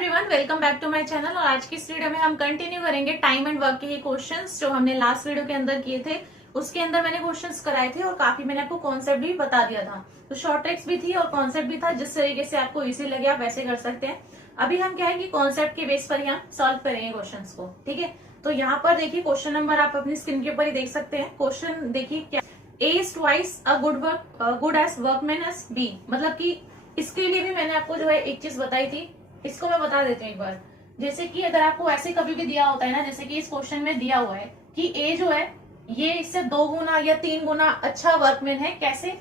Everyone, welcome back to my channel. और आज की इस वीडियो में हम कंटिन्यू करेंगे टाइम एंड वर्क के ही क्वेश्चंस जो हमने लास्ट वीडियो के अंदर किए थे। उसके अंदर मैंने क्वेश्चंस कराए थे और काफी मैंने आपको कॉन्सेप्ट भी बता दिया था, तो शॉर्ट ट्रिक्स भी थी और कॉन्सेप्ट भी था। जिस तरीके से आपको इजी लगे आप वैसे कर सकते हैं। अभी हम क्या है कि कॉन्सेप्ट के बेस पर यहाँ सॉल्व करेंगे क्वेश्चन को, ठीक है। तो यहाँ पर देखिए क्वेश्चन नंबर आप अपनी स्क्रीन के ऊपर ही देख सकते हैं। क्वेश्चन देखिए क्या, A is twice a good as workman as B. मतलब कि इसके लिए भी मैंने आपको जो है एक चीज बताई थी, इसको मैं बता देती हूँ एक बार। जैसे कि अगर आपको ऐसे कभी भी दिया होता है ना, जैसे कि इस क्वेश्चन में दिया हुआ है कि ए जो है ये इससे 2 गुना या 3 गुना अच्छा वर्कमैन है। कैसे?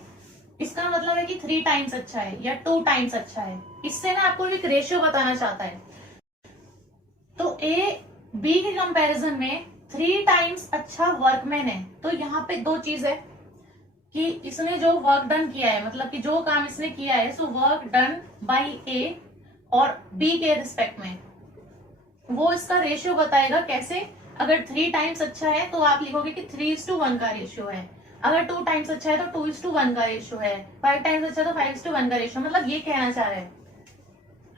इसका मतलब है कि 3 टाइम्स अच्छा है या 2 टाइम्स अच्छा है। इससे ना आपको एक रेशियो बताना चाहता है। तो ए बी के कंपैरिजन में 3 टाइम्स अच्छा वर्कमैन है। तो यहाँ पे 2 चीज है कि इसने जो वर्क डन किया है, मतलब कि जो काम इसने किया है, सो वर्क डन बाय ए और बी के रिस्पेक्ट में, वो इसका रेशियो बताएगा। कैसे? अगर 3 टाइम्स अच्छा है तो आप लिखोगे कि 3:1 का रेशियो है। अगर 2 टाइम्स अच्छा है तो 2:1 का रेशियो है। 5 टाइम्स अच्छा है तो 5:1 का रेशियो। मतलब ये कहना चाह रहा है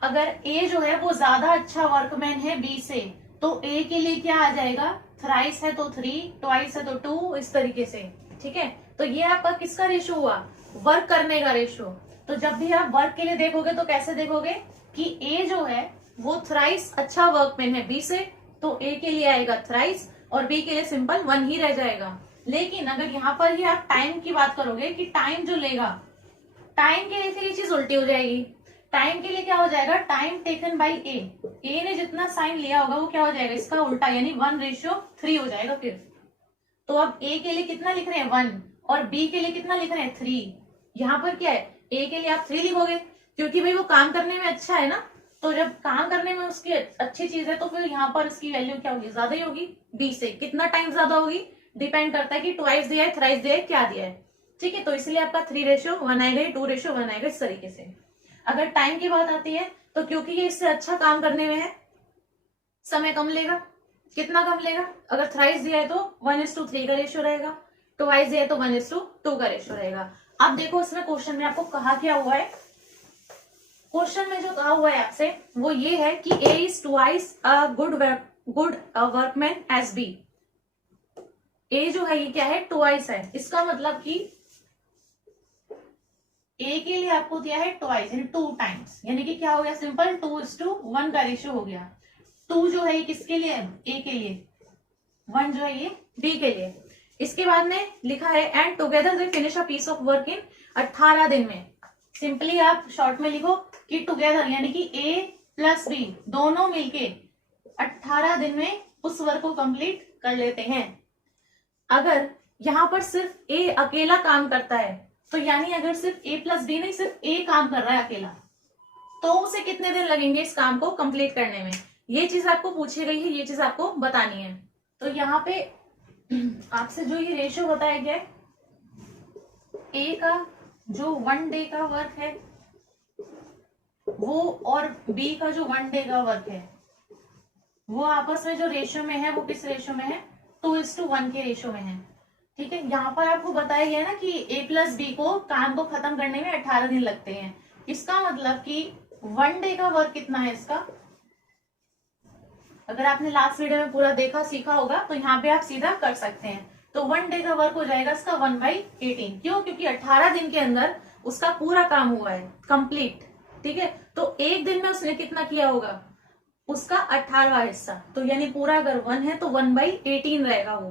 अगर ए जो है वो ज्यादा अच्छा वर्कमैन है बी से, तो ए के लिए क्या आ जाएगा? थ्राइस है तो 3, ट्वाइस है तो 2, इस तरीके से, ठीक है। तो ये आपका किसका रेशियो हुआ? वर्क करने का रेशियो। तो जब भी आप वर्क के लिए देखोगे तो कैसे देखोगे कि ए जो है वो थ्राइस अच्छा वर्कमैन है बी से, तो ए के लिए आएगा थ्राइस और बी के लिए सिंपल 1 ही रह जाएगा। लेकिन अगर यहाँ पर ही आप टाइम की बात करोगे कि टाइम जो लेगा, टाइम के लिए फिर ये चीज उल्टी हो जाएगी। टाइम के लिए क्या हो जाएगा? टाइम टेकन बाई ए ने जितना साइन लिया होगा वो क्या हो जाएगा? इसका उल्टा, यानी 1:3 हो जाएगा फिर। तो अब ए के लिए कितना लिख रहे हैं? 1, और बी के लिए कितना लिख रहे हैं? 3। यहाँ पर क्या है? ए के लिए आप 3 लिखोगे क्योंकि भाई वो काम करने में अच्छा है ना। तो जब काम करने में उसकी अच्छी चीज है तो फिर यहाँ पर इसकी वैल्यू क्या होगी? ज्यादा ही होगी। बी से कितना टाइम ज्यादा होगी? डिपेंड करता है कि ट्वाइस दिया है, थ्राइस दिया है, क्या दिया है, ठीक है। तो इसलिए आपका 3:1 आएगा, 2:1 आएगा, इस तरीके से। अगर टाइम की बात आती है तो क्योंकि ये इससे अच्छा काम करने में है, समय कम लेगा। कितना कम लेगा? अगर थ्राइस दिया है तो 1:3 का रेशियो रहेगा, ट्वाइस दिया है तो 1:2 का रेशियो रहेगा। अब देखो इसमें क्वेश्चन में आपको कहा क्या हुआ है। क्वेश्चन में जो कहा हुआ है आपसे वो ये है कि A is twice a good workman as B. ए जो है ये क्या है? ट्वाइस है। इसका मतलब कि ए के लिए आपको दिया है ट्वाइस, यानी 2 टाइम्स, यानी कि क्या हो गया? सिंपल 2:1 का रेशियो हो गया। 2 जो है ये किसके लिए है? ए के लिए। 1 जो है ये बी के लिए। इसके बाद में लिखा है and together they finish a piece of work in 18 दिन में। सिंपली आप शॉर्ट में लिखो कि टुगेदर यानी कि ए प्लस बी दोनों मिलके 18 दिन में उस वर्क को कंप्लीट कर लेते हैं। अगर यहां पर सिर्फ ए अकेला काम करता है, तो यानी अगर सिर्फ ए प्लस बी नहीं, सिर्फ ए काम कर रहा है अकेला, तो उसे कितने दिन लगेंगे इस काम को कंप्लीट करने में? ये चीज आपको पूछी गई है, ये चीज आपको बतानी है। तो यहाँ पे आपसे जो ये रेशियो बताया गया है, ए का जो 1 डे का वर्क है वो और बी का जो 1 डे का वर्क है, वो आपस में जो रेशियो में है वो किस रेशियो में है? 2:1 के रेशियो में है, ठीक है। यहाँ पर आपको बताया गया ना कि ए प्लस बी को काम को खत्म करने में 18 दिन लगते हैं। इसका मतलब कि 1 डे का वर्क कितना है इसका? अगर आपने लास्ट वीडियो में पूरा देखा सीखा होगा तो यहाँ पे आप सीधा कर सकते हैं। तो 1 डे का वर्क हो जाएगा इसका 1/18। क्यों? क्योंकि 18 दिन के अंदर उसका पूरा काम हुआ है कंप्लीट, ठीक है। तो एक दिन में उसने कितना किया होगा? उसका 18वां हिस्सा। तो यानी पूरा अगर 1 है तो 1/18 रहेगा वो।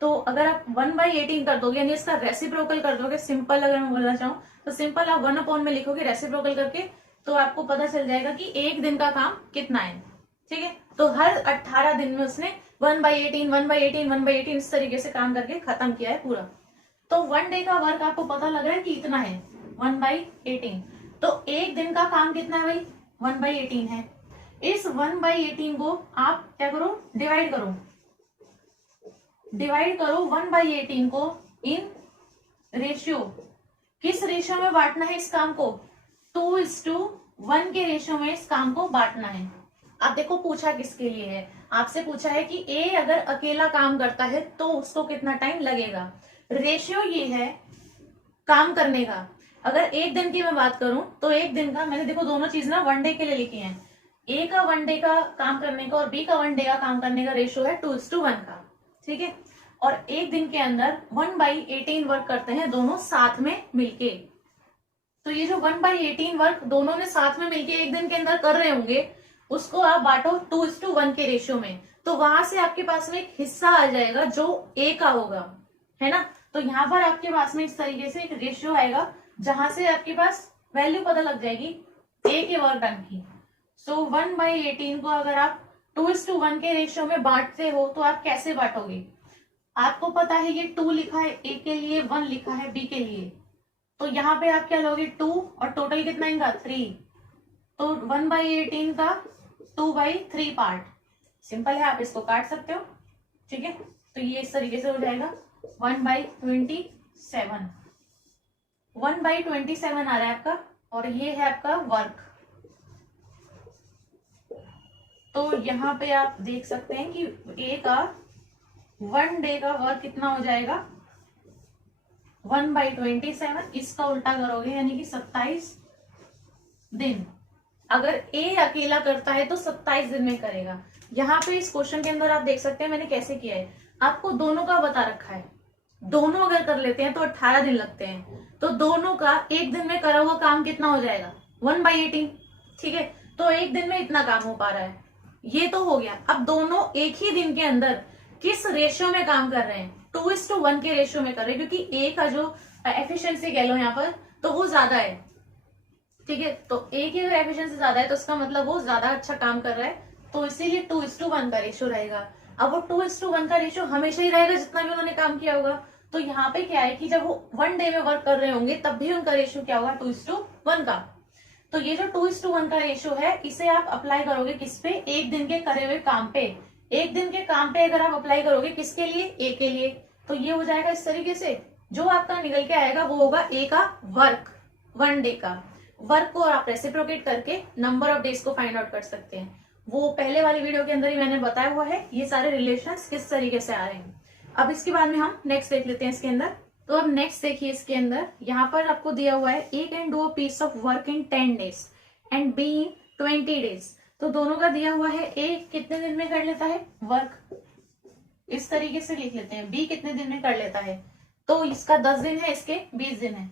तो अगर आप 1/18 कर दोगे, यानी इसका रेसिप्रोकल कर दोगे, सिंपल अगर मैं बोलना चाहूँ तो सिंपल आप 1 में लिखोगे रेसिप्रोकल करके, तो आपको पता चल जाएगा कि एक दिन का काम कितना है, ठीक है। तो हर 18 दिन में उसने 1/18 1/18 1/18 इस तरीके से काम करके खत्म किया है पूरा। तो 1 डे का वर्क आपको पता लग रहा है कि इतना है 1/18। तो एक दिन का काम कितना है भाई? 1/18 है। इस 1/18 को आप क्या करो? डिवाइड करो। डिवाइड करो 1/18 को इन रेशियो। किस रेशियो में बांटना है इस काम को? 2:1 के रेशियो में इस काम को बांटना है। अब देखो पूछा किसके लिए है? आपसे पूछा है कि ए अगर अकेला काम करता है तो उसको कितना टाइम लगेगा। रेशियो ये है काम करने का। अगर एक दिन की मैं बात करूं तो एक दिन का, मैंने देखो दोनों चीज ना 1 डे के लिए लिखी है। ए का 1 डे का काम करने का और बी का 1 डे का काम करने का रेशियो है 2:1 का, ठीक है। और एक दिन के अंदर 1/18 वर्क करते हैं दोनों साथ में मिलके। तो ये जो 1/18 वर्क दोनों ने साथ में मिलके एक दिन के अंदर कर रहे होंगे, उसको आप बांटो 2:1 के रेशियो में, तो वहां से आपके पास में एक हिस्सा आ जाएगा जो ए का होगा, है ना। तो यहाँ पर आपके पास में इस तरीके से एक रेशियो आएगा जहां से आपके पास वैल्यू पता लग जाएगी ए के वर्क डन की। सो 1/18 को अगर आप 2:1 के रेशियो में बांटते हो तो आप कैसे बांटोगे? आपको पता है ये 2 लिखा है ए के लिए, 1 लिखा है बी के लिए, तो यहाँ पे आप क्या लोगे 2 और टोटल कितना इनका 3, तो 1/18 का 2/3 पार्ट। सिंपल है, आप इसको काट सकते हो, ठीक है। तो ये इस तरीके से हो जाएगा 1/27, 1/27 आ रहा है आपका, और ये है आपका वर्क। तो यहाँ पे आप देख सकते हैं कि ए का 1 डे का वर्क कितना हो जाएगा 1/27, इसका उल्टा करोगे यानी कि 27 दिन। अगर ए अकेला करता है तो 27 दिन में करेगा। यहाँ पे इस क्वेश्चन के अंदर आप देख सकते हैं मैंने कैसे किया है, आपको दोनों का बता रखा है। दोनों अगर कर लेते हैं तो 18 दिन लगते हैं, तो दोनों का एक दिन में करा हुआ काम कितना हो जाएगा 1/18, ठीक है। तो एक दिन में इतना काम हो पा रहा है, ये तो हो गया। अब दोनों एक ही दिन के अंदर किस रेशियो में काम कर रहे हैं, 2:1 के रेशियो में कर रहे हैं, क्योंकि ए का जो एफिशिएंसी कह लो यहाँ पर तो वो ज्यादा है, ठीक है। तो ए की अगर एफिशिएंसी ज्यादा है तो उसका मतलब वो ज्यादा अच्छा काम कर रहा है, तो इसीलिए 2:1 का रेशियो रहेगा। अब वो 2:1 का रेशियो हमेशा ही रहेगा जितना भी उन्होंने काम किया होगा। तो यहाँ पे क्या है कि जब वो 1 डे में वर्क कर रहे होंगे तब भी उनका रेशियो क्या होगा 2:1 का। तो ये जो 2:1 का रेशियो है इसे आप अप्लाई करोगे किस पे, एक दिन के करे हुए काम पे। एक दिन के काम पे अगर आप अप्लाई करोगे किसके लिए, ए के लिए, तो ये हो जाएगा इस तरीके से। जो आपका निकल के आएगा वो होगा ए का वर्क, 1 डे का वर्क को आप रेसिप्रोकेट करके नंबर ऑफ डेज को फाइंड आउट कर सकते हैं। वो पहले वाली वीडियो के अंदर ही मैंने बताया हुआ है ये सारे रिलेशंस किस तरीके से आ रहे हैं। अब इसके बाद में हम नेक्स्ट देख लेते हैं इसके अंदर। तो अब नेक्स्ट देखिए इसके अंदर, यहाँ पर आपको दिया हुआ है A can do a piece of work in 10 days and B in 20 days. तो दोनों का दिया हुआ है, ए कितने दिन में कर लेता है वर्क, इस तरीके से लिख लेते हैं, बी कितने दिन में कर लेता है, तो इसका 10 दिन है, इसके 20 दिन है।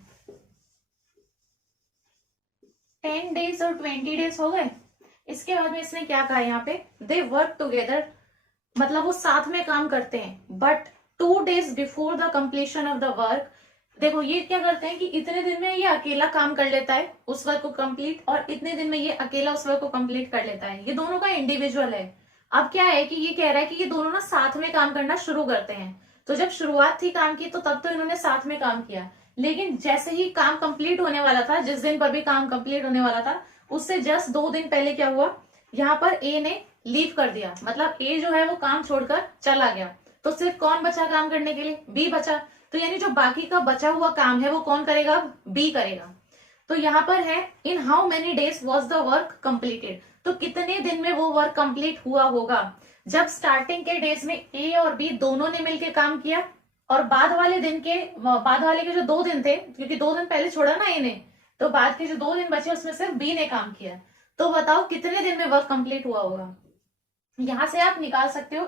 10 डेज और 20 डेज हो गए। इसके बाद में इसने क्या कहा यहाँ पे, दे वर्क टुगेदर, मतलब वो साथ में काम करते हैं, but 2 days before the completion of the work. देखो ये क्या करते हैं कि इतने दिन में ये अकेला काम कर लेता है उस वर्क को कंप्लीट, और इतने दिन में ये अकेला उस वर्क को कंप्लीट कर लेता है। ये दोनों का इंडिविजुअल है। अब क्या है कि ये कह रहा है कि ये दोनों ना साथ में काम करना शुरू करते हैं। तो जब शुरुआत थी काम की तो तब तो इन्होंने साथ में काम किया, लेकिन जैसे ही काम कंप्लीट होने वाला था, जिस दिन पर भी काम कंप्लीट होने वाला था उससे जस्ट 2 दिन पहले क्या हुआ, यहाँ पर ए ने लीव कर दिया, मतलब ए जो है वो काम छोड़कर चला गया। तो सिर्फ कौन बचा काम करने के लिए, बी बचा। तो यानी जो बाकी का बचा हुआ काम है वो कौन करेगा, बी करेगा। तो यहाँ पर है in how many days was the work completed, तो कितने दिन में वो वर्क कंप्लीट हुआ होगा। जब स्टार्टिंग के डेज में ए और बी दोनों ने मिलकर काम किया, और बाद वाले के जो 2 दिन थे, क्योंकि 2 दिन पहले छोड़ा ना ए ने, तो बाद के जो 2 दिन बचे उसमें सिर्फ बी ने काम किया। तो बताओ कितने दिन में वर्क कंप्लीट हुआ होगा। यहां से आप निकाल सकते हो।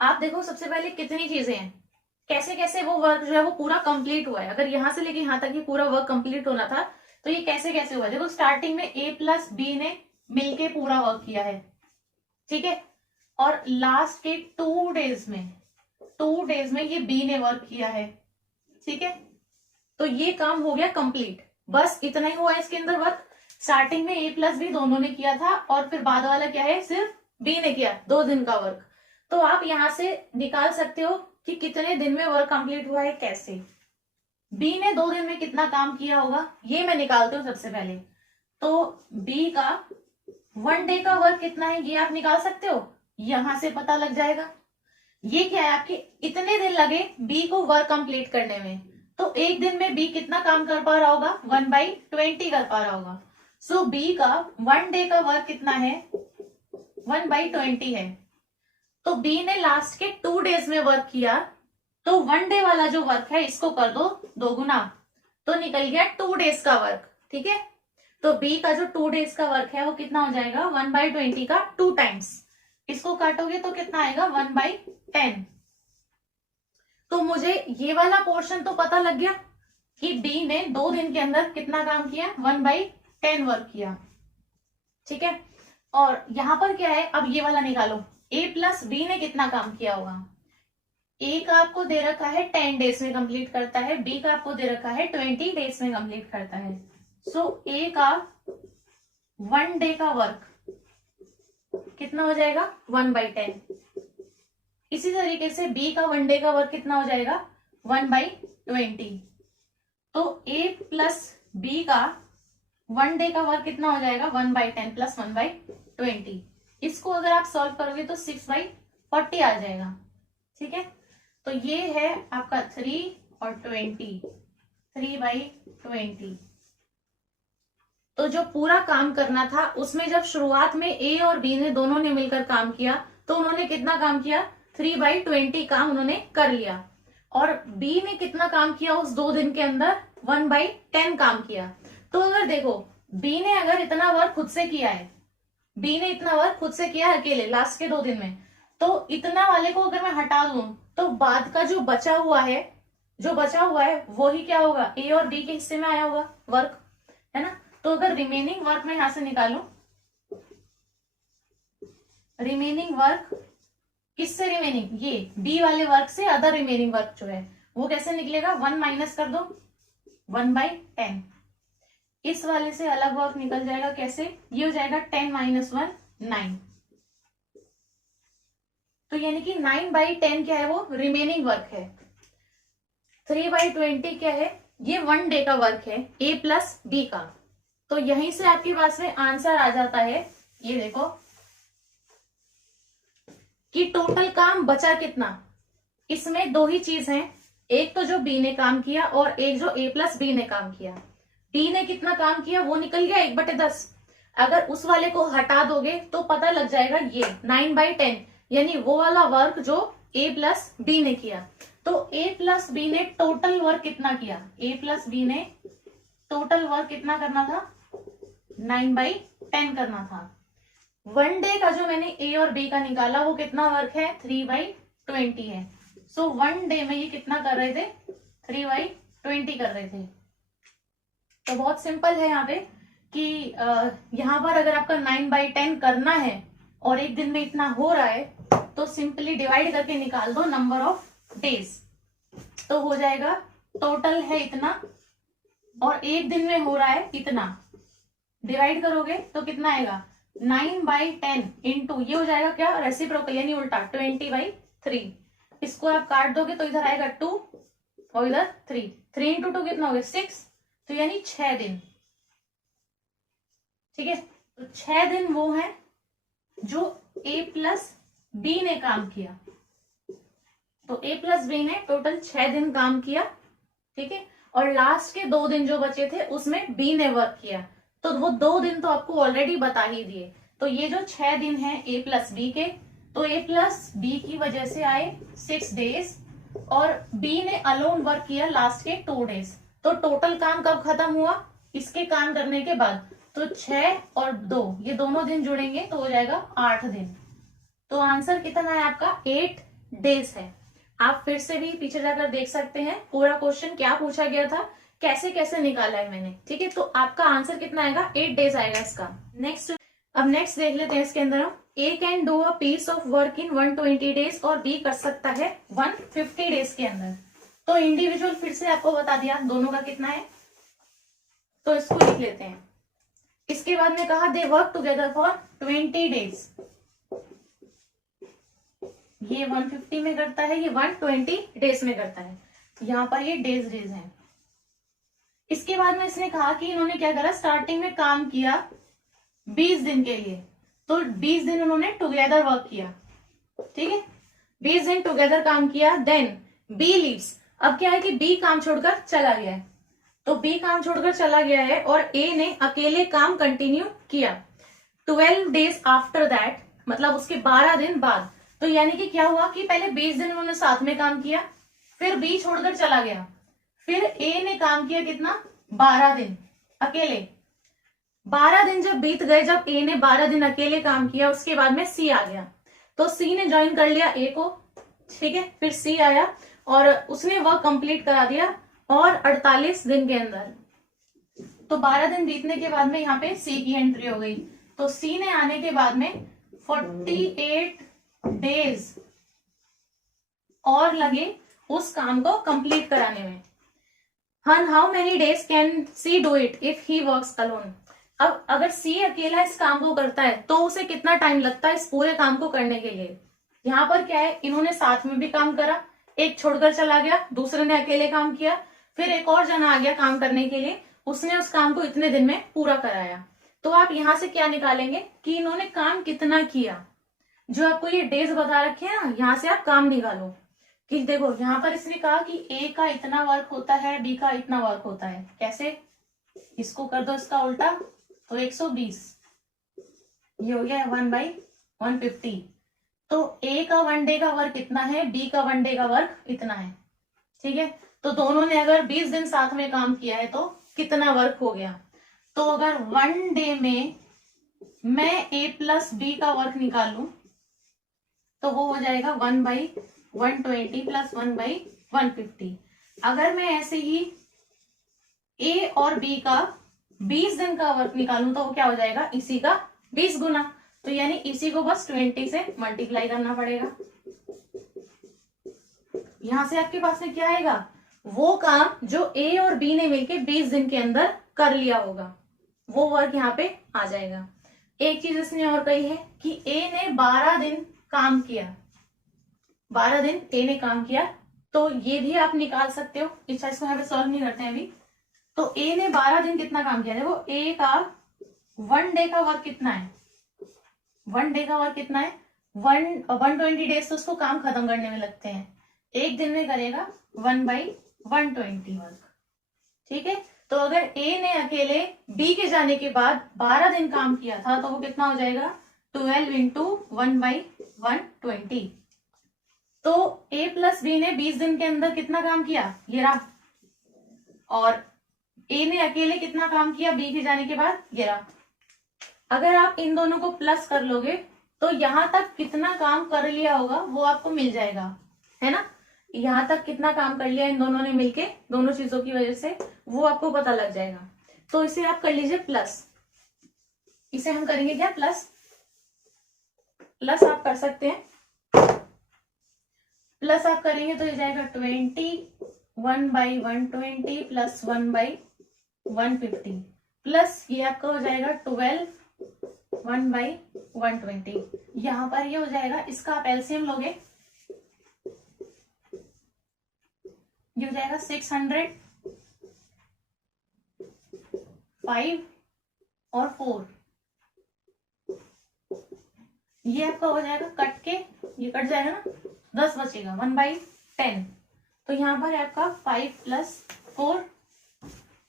आप देखो सबसे पहले कितनी चीजें हैं, कैसे कैसे वो वर्क जो है वो पूरा कंप्लीट हुआ है। अगर यहां से लेके यहां तक ही पूरा वर्क कंप्लीट होना था तो ये कैसे कैसे हुआ। देखो स्टार्टिंग में ए प्लस बी ने मिलके पूरा वर्क किया है, ठीक है, और लास्ट के 2 डेज में ये बी ने वर्क किया है, ठीक है। तो ये काम हो गया कंप्लीट, बस इतना ही हुआ इसके अंदर वर्क। स्टार्टिंग में ए प्लस बी दोनों ने किया था, और फिर बाद वाला क्या है सिर्फ बी ने किया, 2 दिन का वर्क। तो आप यहां से निकाल सकते हो कि कितने दिन में वर्क कंप्लीट हुआ है। कैसे, बी ने 2 दिन में कितना काम किया होगा ये मैं निकालती हूँ सबसे पहले। तो बी का 1 डे का वर्क कितना है ये आप निकाल सकते हो, यहां से पता लग जाएगा। ये क्या है आपके, इतने दिन लगे बी को वर्क कंप्लीट करने में, तो एक दिन में बी कितना काम कर पा रहा होगा 1/20 कर पा रहा होगा। सो बी का 1 डे का वर्क कितना है 1/20 है। तो बी ने लास्ट के 2 डेज में वर्क किया, तो 1 डे वाला जो वर्क है इसको कर दो 2 गुना, तो निकल गया 2 डेज का वर्क, ठीक है। तो बी का जो 2 डेज का वर्क है वो कितना हो जाएगा 1/20 का 2 टाइम्स। इसको काटोगे तो कितना आएगा 1/10। तो मुझे ये वाला पोर्शन तो पता लग गया कि बी ने 2 दिन के अंदर कितना काम किया 1/10 वर्क किया। ठीक है, और यहां पर क्या है, अब ये वाला निकालो, ए प्लस बी ने कितना काम किया होगा। ए का आपको दे रखा है 10 डेज में कंप्लीट करता है, बी का आपको दे रखा है 20 डेज में कंप्लीट करता है। सो ए का 1 डे का वर्क कितना हो जाएगा 1/10। इसी तरीके से बी का 1 डे का वर्क कितना हो जाएगा 1/20। तो ए प्लस बी का 1 डे का वर्क कितना हो जाएगा 1/10 प्लस 1/20। इसको अगर आप सॉल्व करोगे तो 6/40 आ जाएगा। ठीक है, तो ये है आपका 3 और 20, 3/20। तो जो पूरा काम करना था उसमें जब शुरुआत में ए और बी ने दोनों ने मिलकर काम किया तो उन्होंने कितना काम किया 3/20 काम उन्होंने कर लिया। और बी ने कितना काम किया उस 2 दिन के अंदर 1/10 काम किया। तो अगर देखो बी ने अगर इतना वर्क खुद से किया है, बी ने इतना वर्क खुद से किया है अकेले लास्ट के 2 दिन में, तो इतना वाले को अगर मैं हटा दूं तो बाद का जो बचा हुआ है वो ही क्या होगा ए और बी के हिस्से में आया होगा वर्क, है ना। तो अगर रिमेनिंग वर्क मैं यहां से निकालूं, रिमेनिंग वर्क किससे रिमेनिंग, ये बी वाले वर्क से अदर रिमेनिंग वर्क जो है वो कैसे निकलेगा 1 माइनस कर दो 1/10। इस वाले से अलग वर्क निकल जाएगा कैसे, ये हो जाएगा 10 - 1 9। तो यानी कि 9/10 क्या है वो रिमेनिंग वर्क है। 3/20 क्या है, ये 1 डे का वर्क है ए प्लस बी का। तो यहीं से आपके पास में आंसर आ जाता है, ये देखो कि टोटल काम बचा कितना। इसमें 2 ही चीज हैं, एक तो जो बी ने काम किया और एक जो ए प्लस बी ने काम किया। बी ने कितना काम किया वो निकल गया 1/10। अगर उस वाले को हटा दोगे तो पता लग जाएगा ये 9/10 यानी वो वाला वर्क जो ए प्लस बी ने किया। तो ए प्लस बी ने टोटल वर्क कितना किया, ए प्लस बी ने टोटल वर्क कितना करना था 9/10 करना था। 1 डे का जो मैंने ए और बी का निकाला वो कितना वर्क है 3/20 है। सो 1 डे में ये कितना कर रहे थे 3/20 कर रहे थे। तो बहुत सिंपल है यहाँ पे कि यहाँ पर अगर आपका 9/10 करना है और एक दिन में इतना हो रहा है तो सिंपली डिवाइड करके निकाल दो नंबर ऑफ डेज, तो हो जाएगा टोटल है इतना और एक दिन में हो रहा है इतना। डिवाइड करोगे तो कितना आएगा 9/10 इंटू ये हो जाएगा क्या रेसिप्रोकल यानी उल्टा 20/3। इसको आप काट दोगे तो इधर आएगा 2 और इधर 3, 3 × 2 कितना हो गया 6, तो यानी 6 दिन। ठीक है, तो 6 दिन वो है जो ए प्लस बी ने काम किया। तो ए प्लस बी ने टोटल 6 दिन काम किया। ठीक है, और लास्ट के 2 दिन जो बचे थे उसमें बी ने वर्क किया, तो वो 2 दिन तो आपको ऑलरेडी बता ही दिए। तो ये जो 6 दिन है ए प्लस बी के, तो ए प्लस बी की वजह से आए 6 डेज और बी ने अलोन वर्क किया लास्ट के 2 डेज। तो टोटल काम कब खत्म हुआ इसके काम करने के बाद, तो 6 और 2 ये दोनों दिन जुड़ेंगे तो हो जाएगा 8 दिन। तो आंसर कितना है आपका 8 डेज है। आप फिर से भी पीछे जाकर देख सकते हैं पूरा क्वेश्चन क्या पूछा गया था, कैसे कैसे निकाला है मैंने। ठीक है, तो आपका आंसर कितना आएगा 8 डेज आएगा इसका। नेक्स्ट देख लेते हैं इसके अंदर हम A can do a piece of work in 120 days और बी कर सकता है 150 डेज के अंदर। तो इंडिविजुअल फिर से आपको बता दिया दोनों का कितना है, तो इसको लिख लेते हैं। इसके बाद में कहा they work together for 20 days. ये 150 में करता है, ये 120 डेज में करता है। यहाँ पर ये डेज हैं। इसके बाद में इसने कहा कि इन्होंने क्या करा, स्टार्टिंग में काम किया 20 दिन के लिए, तो 20 दिन उन्होंने टुगेदर वर्क किया। ठीक है, 20 दिन टुगेदर काम किया। देन बी लीव्स, अब क्या है कि बी काम छोड़कर चला गया है, तो बी काम छोड़कर चला गया है और ए ने अकेले काम कंटिन्यू किया 12 डेज आफ्टर दैट, मतलब उसके 12 दिन बाद। तो यानी कि क्या हुआ कि पहले 20 दिन उन्होंने साथ में काम किया, फिर बी छोड़कर चला गया, फिर ए ने काम किया कितना 12 दिन अकेले, 12 दिन जब बीत गए, जब ए ने 12 दिन अकेले काम किया, उसके बाद में सी आ गया, तो सी ने ज्वाइन कर लिया ए को, ठीक है। फिर सी आया और उसने वर्क कंप्लीट करा दिया, और 48 दिन के अंदर, तो 12 दिन बीतने के बाद में यहाँ पे सी की एंट्री हो गई। तो सी ने आने के बाद में 48 डेज और लगे उस काम को कंप्लीट कराने में। And how many days can C do it if he works alone? अब अगर सी अकेला इस काम को करता है तो उसे कितना टाइम लगता है इस पूरे काम को करने के लिए। यहाँ पर क्या है, इन्होंने साथ में भी काम करा, एक छोड़कर चला गया, दूसरे ने अकेले काम किया, फिर एक और जना आ गया काम करने के लिए, उसने उस काम को इतने दिन में पूरा कराया। तो आप यहाँ से क्या निकालेंगे कि इन्होंने काम कितना किया। जो आपको ये डेज बता रखे हैं ना, यहाँ से आप काम निकालो कि देखो यहाँ पर इसने कहा कि ए का इतना वर्क होता है, बी का इतना वर्क होता है। कैसे, इसको कर दो इसका उल्टा, तो 120, ये हो गया 1/150। तो ए का 1 डे का वर्क इतना है, बी का 1 डे का वर्क इतना है, ठीक है। तो दोनों ने अगर 20 दिन साथ में काम किया है तो कितना वर्क हो गया। तो अगर 1 डे में मैं ए प्लस बी का वर्क निकालूं तो वो हो जाएगा 1/120 प्लस 1/150। अगर मैं ऐसे ही ए और बी का 20 दिन का वर्क निकालूं तो वो क्या हो जाएगा, इसी का 20 गुना। तो यानी इसी को बस 20 से मल्टीप्लाई करना पड़ेगा। यहां से आपके पास में क्या आएगा, वो काम जो ए और बी ने मिलके 20 दिन के अंदर कर लिया होगा, वो वर्क यहाँ पे आ जाएगा। एक चीज इसने और कही है कि ए ने 12 दिन काम किया, 12 दिन ए ने काम किया, तो ये भी आप निकाल सकते हो। इस इसको यहाँ पे सॉल्व नहीं करते हैं अभी। तो ए ने 12 दिन कितना काम किया, देखो ए का 1 डे का वर्क कितना है, 1 डे का वर्क कितना है, 120 डेज तो उसको काम खत्म करने में लगते हैं, एक दिन में करेगा 1/120 वर्क, ठीक है। तो अगर ए ने अकेले बी के जाने के बाद 12 दिन काम किया था तो वो कितना हो जाएगा, 12 इंटू 1/120। तो ए प्लस बी ने 20 दिन के अंदर कितना काम किया, ये रहा, और ए ने अकेले कितना काम किया बी के जाने के बाद, ये रहा। अगर आप इन दोनों को प्लस कर लोगे तो यहां तक कितना काम कर लिया होगा वो आपको मिल जाएगा, है ना। यहां तक कितना काम कर लिया इन दोनों ने मिलके, दोनों चीजों की वजह से, वो आपको पता लग जाएगा। तो इसे आप कर लीजिए प्लस, इसे हम करेंगे क्या, प्लस। प्लस आप कर सकते हैं, प्लस आप करेंगे तो ये जाएगा 20 1/120 प्लस 1/150 प्लस ये आपका हो जाएगा 12 1/120। यहां पर ये हो जाएगा, इसका आप एलसीएम लोगे, ये हो जाएगा 600, 5 और 4, ये आपका हो जाएगा कट के, ये कट जाएगा ना, 10 बचेगा 1/10। तो यहाँ पर आपका 5 प्लस 4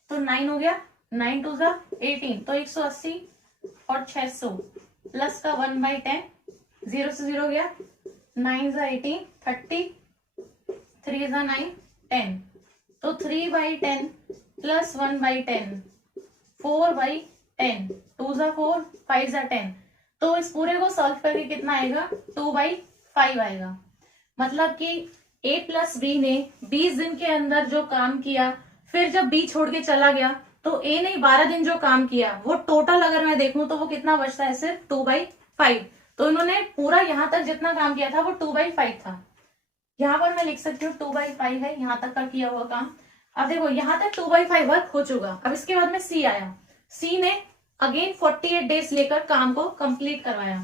तो 9 हो गया, 9 2 जा 18, तो 180 और 600 प्लस का 1/10, 0 से 0 गया, 9 जा 18 30, 3 जा 9 10, तो 3/10 प्लस 1/10, 4/10, 2 जा 4 5 जा 10। तो इस पूरे को सॉल्व करके कितना आएगा, 2/5 आएगा। मतलब कि ए प्लस बी ने 20 दिन के अंदर जो काम किया, फिर जब बी छोड़ के चला गया तो ए ने 12 दिन जो काम किया, वो टोटल अगर मैं देखूं तो वो कितना बचता है, सिर्फ 2/5। तो इन्होंने पूरा यहां तक जितना काम किया था वो 2/5 था। यहां पर मैं लिख सकती हूँ 2/5 है यहां तक का किया हुआ काम। अब देखो यहां तक 2/5 वर्क हो चुका। अब इसके बाद में सी आया, सी ने अगेन 48 डेज लेकर काम को कंप्लीट करवाया।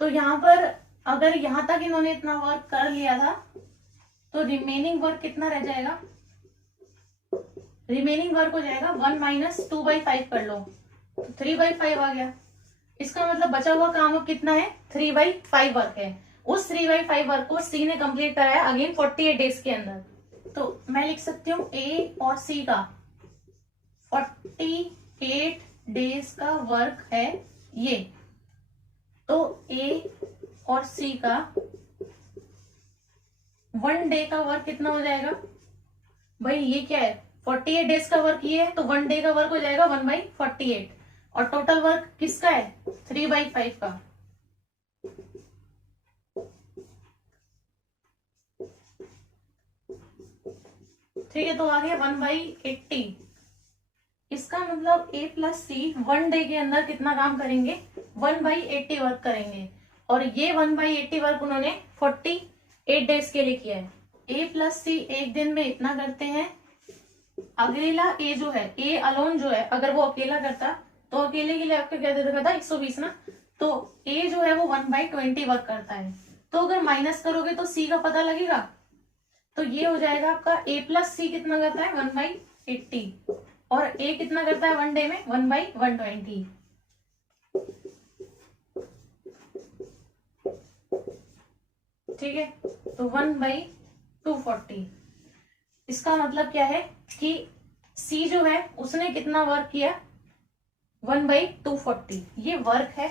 तो यहाँ पर अगर यहां तक इन्होंने इतना वर्क कर लिया था तो रिमेनिंग वर्क कितना रह जाएगा, रिमेनिंग वर्क हो जाएगा 1 - 2/5 कर लो तो 3/5 आ गया। इसका मतलब बचा हुआ काम अब कितना है, 3/5 वर्क है। उस 3/5 वर्क को सी ने कंप्लीट कराया अगेन 48 डेज के अंदर। तो मैं लिख सकती हूँ ए और सी का 48 डेज का वर्क है ये। तो ए और सी का 1 डे का वर्क कितना हो जाएगा भाई, ये क्या है 48 डेज का वर्क ये है, तो 1 डे का वर्क हो जाएगा 1/48, और टोटल वर्क किसका है 3/5 का। ठीक है, तो आ गया 1/80। इसका मतलब A प्लस सी 1 डे के अंदर कितना काम करेंगे 1/80 वर्क करेंगे, और ये 1/80 वर्क उन्होंने 48 डेज के लिए किया है। A प्लस सी एक दिन में इतना करते हैं। अकेला A जो है, A अलोन जो है, अगर वो अकेला करता तो अकेले के लिए आपका क्या दे रखा था 120 ना, तो A जो है वो 1/20 वर्क करता है। तो अगर माइनस करोगे तो C का पता लगेगा, तो ये हो जाएगा आपका A प्लस सी कितना करता है 1/80, और A कितना करता है 1 डे में 1/120। ठीक है, तो 1/240। इसका मतलब क्या है कि C जो है उसने कितना वर्क किया 1/240, ये वर्क है।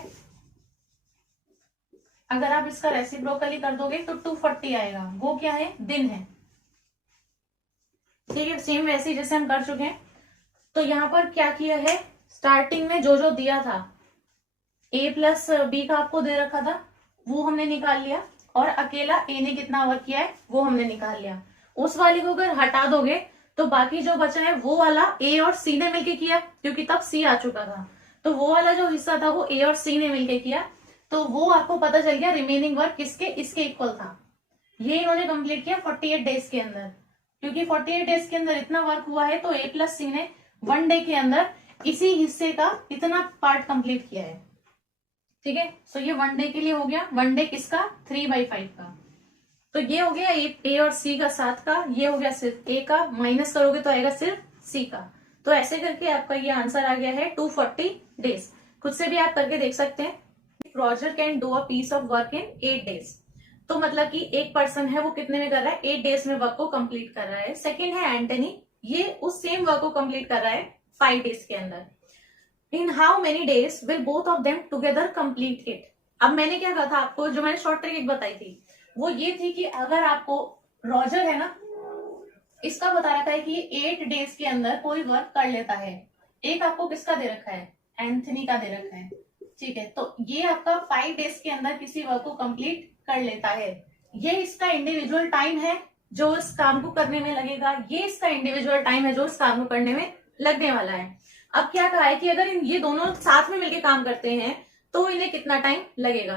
अगर आप इसका रेसिप्रोकली कर दोगे तो 240 आएगा, वो क्या है दिन है। ठीक है, सेम वैसे जैसे हम कर चुके हैं। तो यहाँ पर क्या किया है, स्टार्टिंग में जो जो दिया था A प्लस बी का आपको दे रखा था वो हमने निकाल लिया, और अकेला A ने कितना वर्क किया है वो हमने निकाल लिया। उस वाली को अगर हटा दोगे तो बाकी जो बचा है वो वाला A और C ने मिलके किया, क्योंकि तब C आ चुका था, तो वो वाला जो हिस्सा था वो A और C ने मिलके किया। तो वो आपको पता चल गया रिमेनिंग वर्क किसके इसके इक्वल था। ये इन्होंने कंप्लीट किया 48 डेज के अंदर, क्योंकि 48 डेज के अंदर इतना वर्क हुआ है तो A प्लस सी ने 1 डे के अंदर इसी हिस्से का इतना पार्ट कंप्लीट किया है। ठीक है, सो ये 1 डे के लिए हो गया। 1 डे किसका 3/5 का। तो ये हो गया A और C का साथ का, ये हो गया सिर्फ A का, माइनस करोगे तो आएगा सिर्फ C का। तो ऐसे करके आपका ये आंसर आ गया है 240 डेज। खुद से भी आप करके देख सकते हैं। Roger can do a piece of work in 8 days. तो मतलब कि एक पर्सन है वो कितने में कर रहा है 8 डेज में वर्क को कंप्लीट कर रहा है। सेकंड है एंटनी, ये उस सेम वर्क को कंप्लीट कर रहा है 5 डेज के अंदर। In how many days will both of them together complete it. अब मैंने क्या कहा था आपको, जो मैंने शॉर्ट ट्रिक एक बताई थी वो ये थी कि अगर आपको रॉजर है ना, इसका बता रखा है कि 8 डेज के अंदर कोई वर्क कर लेता है। एक आपको किसका दे रखा है एंथनी का दे रखा है। ठीक है, तो ये आपका 5 डेज के अंदर किसी वर्क को कंप्लीट कर लेता है। ये इसका इंडिविजुअल टाइम है जो इस काम को करने में लगेगा, ये इसका इंडिविजुअल टाइम है जो इस काम को करने में लगने वाला है। अब क्या कहा है कि अगर ये दोनों साथ में मिलकर काम करते हैं तो इन्हें कितना टाइम लगेगा।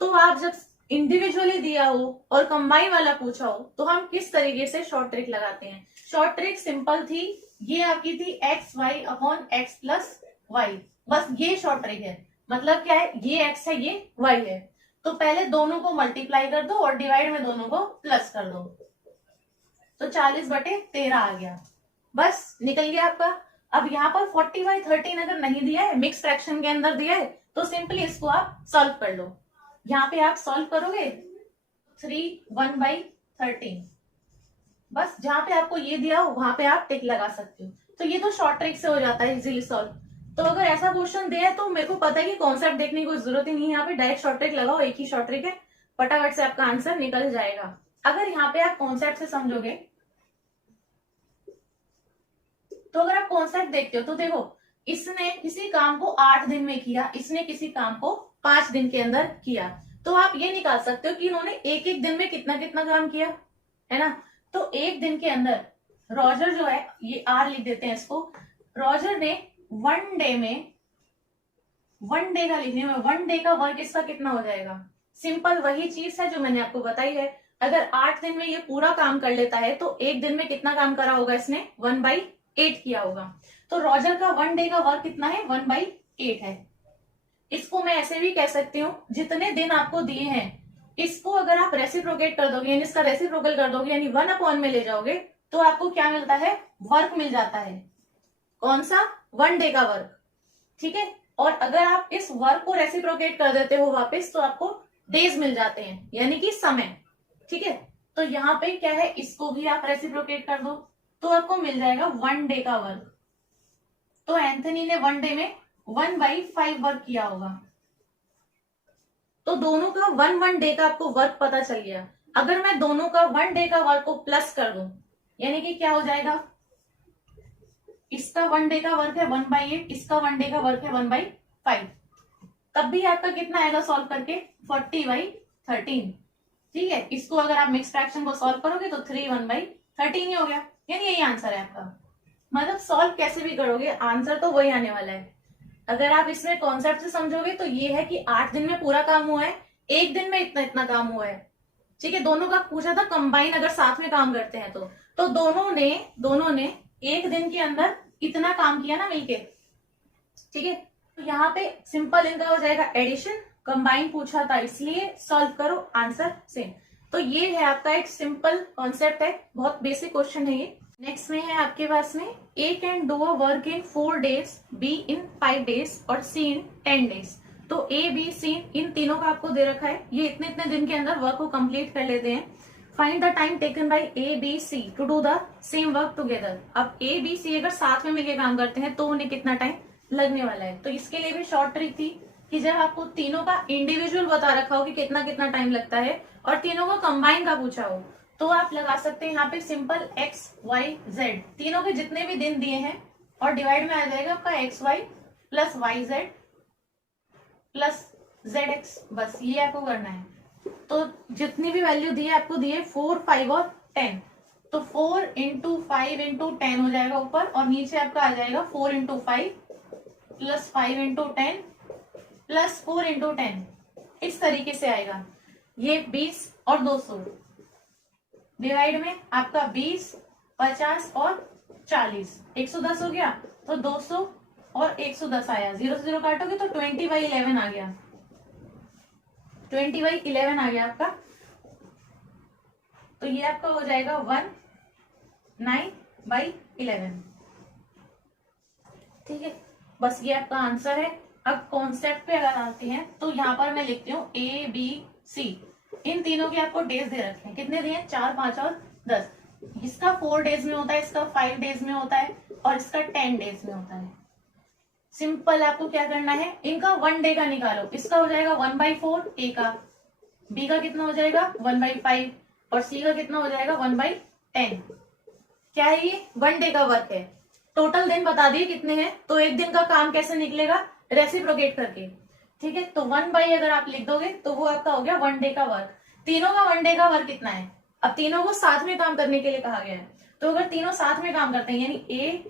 तो आप जब इंडिविजुअली दिया हो और कंबाइन वाला पूछा हो तो हम किस तरीके से शॉर्ट ट्रिक लगाते हैं। शॉर्ट ट्रिक सिंपल थी, ये आपकी थी XY/X प्लस वाई, बस ये शॉर्ट ट्रिक है। मतलब क्या है, ये X है ये Y है, तो पहले दोनों को मल्टीप्लाई कर दो और डिवाइड में दोनों को प्लस कर दो, तो 40/13 आ गया, बस निकल गया आपका। अब यहाँ पर 40/13 अगर नहीं दिया है, मिक्स फ्रैक्शन के अंदर दिया है, तो सिंपली इसको आप सॉल्व कर लो। यहाँ पे आप सॉल्व करोगे 3/1/13, बस जहां पे आपको ये दिया हो वहां पे आप टिक लगा सकते हो। तो ये तो शॉर्ट ट्रिक से हो जाता है इजीली सॉल्व। तो अगर ऐसा क्वेश्चन दिया है तो मेरे को पता है कि कॉन्सेप्ट देखने की कोई जरूरत ही नहीं है, यहाँ पे डायरेक्ट शॉर्ट ट्रिक लगाओ, एक ही शॉर्ट ट्रिक है, फटाफट से आपका आंसर निकल जाएगा। अगर यहाँ पे आप कॉन्सेप्ट से समझोगे, तो अगर आप कॉन्सेप्ट देखते हो तो देखो, इसने किसी काम को 8 दिन में किया, इसने किसी काम को 5 दिन के अंदर किया, तो आप ये निकाल सकते हो कि इन्होंने एक एक दिन में कितना कितना काम किया है ना। तो एक दिन के अंदर रॉजर जो है, ये R लिख देते हैं इसको, रॉजर ने 1 डे में 1 डे का लिखने में 1 डे का वर्क इसका कितना हो जाएगा। सिंपल वही चीज है जो मैंने आपको बताई है। अगर 8 दिन में ये पूरा काम कर लेता है तो एक दिन में कितना काम करा होगा इसने 1/8 किया होगा। तो रॉजर का 1 डे का वर्क कितना है 1/8 है। इसको मैं ऐसे भी कह सकती हूँ, जितने दिन आपको दिए हैं इसको अगर आप रेसिप्रोकेट कर दोगे, यानी इसका रेसिप्रोकल कर दोगे, यानी 1/, में ले जाओगे, तो आपको क्या मिलता है वर्क मिल जाता है। कौन सा 1 डे का वर्क। ठीक है, और अगर आप इस वर्क को रेसिप्रोकेट कर देते हो वापस तो आपको डेज मिल जाते हैं, यानी कि समय। ठीक है, तो यहाँ पे क्या है, इसको भी आप रेसिप्रोकेट कर दो तो आपको मिल जाएगा 1 डे का वर्क। तो एंथनी ने 1 डे में 1/5 वर्क किया होगा। तो दोनों का 1 डे का आपको वर्क पता चल गया। अगर मैं दोनों का 1 डे का वर्क को प्लस कर दूं, यानी कि क्या हो जाएगा इसका 1 डे का वर्क है 1/8, इसका 1 डे का वर्क है 1/5, तब भी आपका कितना आएगा सॉल्व करके 40/13। ठीक है, इसको अगर आप मिक्स फ्रैक्शन को सॉल्व करोगे तो 3 1/13 ही हो गया, यानी यही आंसर है आपका। मतलब सॉल्व कैसे भी करोगे आंसर तो वही आने वाला है। अगर आप इसमें कॉन्सेप्ट से समझोगे तो ये है कि 8 दिन में पूरा काम हुआ है, एक दिन में इतना इतना काम हुआ है। ठीक है, दोनों का पूछा था कंबाइन अगर साथ में काम करते हैं तो दोनों ने एक दिन के अंदर इतना काम किया ना मिलके। ठीक है, तो यहाँ पे सिंपल इनका हो जाएगा एडिशन, कंबाइन पूछा था इसलिए सॉल्व करो आंसर सेम। तो ये है आपका एक सिंपल कॉन्सेप्ट है, बहुत बेसिक क्वेश्चन है ये। नेक्स्ट में है आपके पास में A can do a work in 4 days, B in 5 days और सी इन 10 days। तो ए बी सी इन तीनों का आपको दे रखा है, ये इतने इतने दिन के अंदर वर्क को कंप्लीट कर लेते हैं। Find the time taken by A B C to do the same work together. अब ए बी सी अगर साथ में मिलकर काम करते हैं तो उन्हें कितना टाइम लगने वाला है। तो इसके लिए भी शॉर्ट ट्रिक थी कि जब आपको तीनों का इंडिविजुअल बता रखा हो कि कितना कितना टाइम लगता है और तीनों को कंबाइन का पूछा हो तो आप लगा सकते हैं यहाँ पे सिंपल एक्स वाई जेड, तीनों के जितने भी दिन दिए हैं और डिवाइड में आ जाएगा आपका X Y plus Y Z plus Z X, बस ये आपको करना है। तो जितनी भी वैल्यू दी है आपको दी है 4 5 और 10, तो 4 इंटू 5 इंटू 10 हो जाएगा ऊपर और नीचे आपका आ जाएगा 4 into 5 plus 5 into 10 plus 4 into 10, इस तरीके से आएगा। ये 20 और 200 डिवाइड में आपका 20 50 और 40, 110 हो गया, तो 200 और 110 आया, 0 से 0 काटोगे तो 20/11 आ गया, 20/11 आ गया आपका। तो ये आपका हो जाएगा 19/11। ठीक है, बस ये आपका आंसर है। अब कॉन्सेप्ट पे अगर आते हैं तो यहाँ पर मैं लिखती हूँ ए बी सी, इन तीनों के आपको डेज दे रखे हैं, कितने दिए 4 5 और 10। इसका 4 days में होता है, इसका 5 days में होता है और इसका 10 days में होता है। सिंपल आपको क्या करना है, इनका 1 डे का निकालो, इसका हो जाएगा 1/4 ए का, बी का कितना हो जाएगा 1/5 और सी का कितना हो जाएगा 1/10। क्या है ये 1 डे का वर्क है, टोटल दिन बता दिए कितने हैं, तो एक दिन का काम कैसे निकलेगा रेसिप्रोकेट करके। ठीक है, तो 1 अगर आप लिख दोगे तो वो आपका हो गया 1 डे का वर्क। तीनों का 1 डे का वर्क कितना है, अब तीनों को साथ में काम करने के लिए कहा गया है, तो अगर तीनों साथ में काम करते हैं यानी ए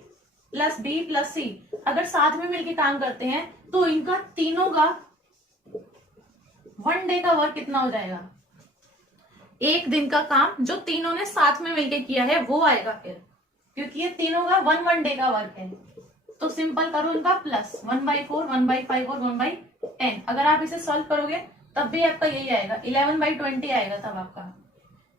प्लस बी प्लस सी अगर साथ में मिलकर काम करते हैं तो इनका तीनों का 1 डे का वर्क कितना हो जाएगा, एक दिन का काम जो तीनों ने साथ में मिलकर किया है वो आएगा फिर, क्योंकि ये तीनों का 1 डे का वर्क है। तो सिंपल करो इनका प्लस 1/4 1/5 और 1/10, अगर आप इसे सॉल्व करोगे तब भी आपका यही आएगा 11/20 आएगा तब आपका,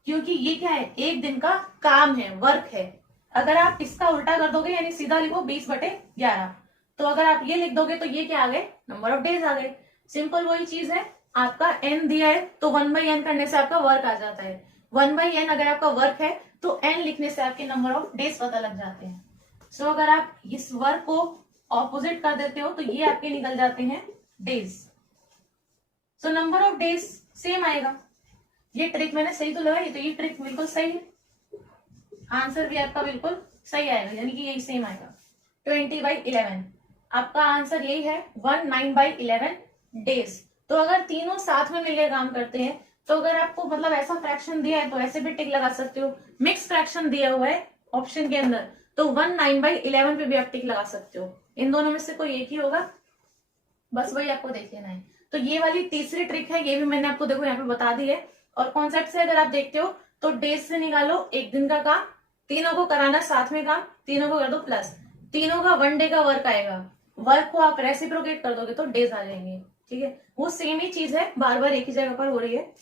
क्योंकि ये क्या है एक दिन का काम है, वर्क है। अगर आप इसका उल्टा कर दोगे यानी सीधा लिखो 20/11, तो अगर आप ये लिख दोगे तो ये क्या आ गए नंबर ऑफ डेज आ गए। सिंपल वही चीज है, आपका n दिया है तो 1/n करने से आपका वर्क आ जाता है, 1/n अगर आपका वर्क है तो n लिखने से आपके नंबर ऑफ डेज पता लग जाते हैं। सो अगर आप इस वर्क को ऑपोजिट कर देते हो तो ये आपके निकल जाते हैं days. So number of days same आएगा। ये ट्रिक मैंने सही तो लगाई, तो ये ट्रिक बिल्कुल सही है, आंसर भी आपका बिल्कुल सही आएगा, यानी कि यही सेम आएगा 20/11। आपका आंसर यही है 19/11 डेज। तो अगर तीनों साथ में मिलकर काम करते हैं तो अगर आपको मतलब ऐसा फ्रैक्शन दिया है तो ऐसे भी टिक लगा सकते हो, मिक्स फ्रैक्शन दिया हुआ है ऑप्शन के अंदर तो 19/11 पे भी आप टिक लगा सकते हो, इन दोनों में से कोई एक ही होगा, बस वही आपको देख लेना है। तो ये वाली तीसरी ट्रिक है, ये भी मैंने आपको देखो यहाँ पे बता दी है। और कॉन्सेप्ट से अगर आप देखते हो तो डेज से निकालो एक दिन का काम, तीनों को कराना साथ में काम, तीनों को कर दो प्लस, तीनों का 1 डे का वर्क आएगा, वर्क को आप रेसिप्रोकेट कर दोगे तो डेज आ जाएंगे। ठीक है, वो सेम ही चीज है, बार बार एक ही जगह पर हो रही है।